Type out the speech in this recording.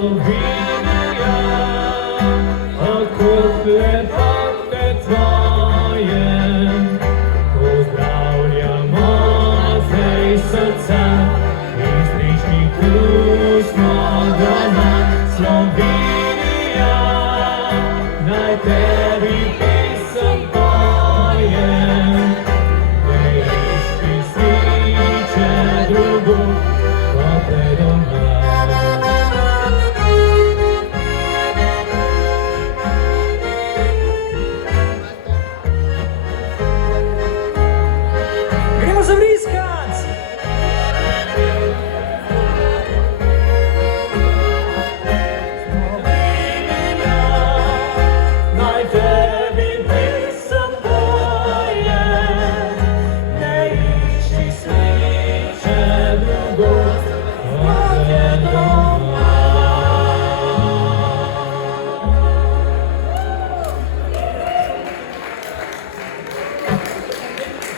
Slovenija, odkloplen tvoje, pozdravljamo te iz srca, iz srečnih tu smo doma. Slovenija, naj tebi pesem pojem, ne išči sreče drugod, kot le doma. Gremo za bris!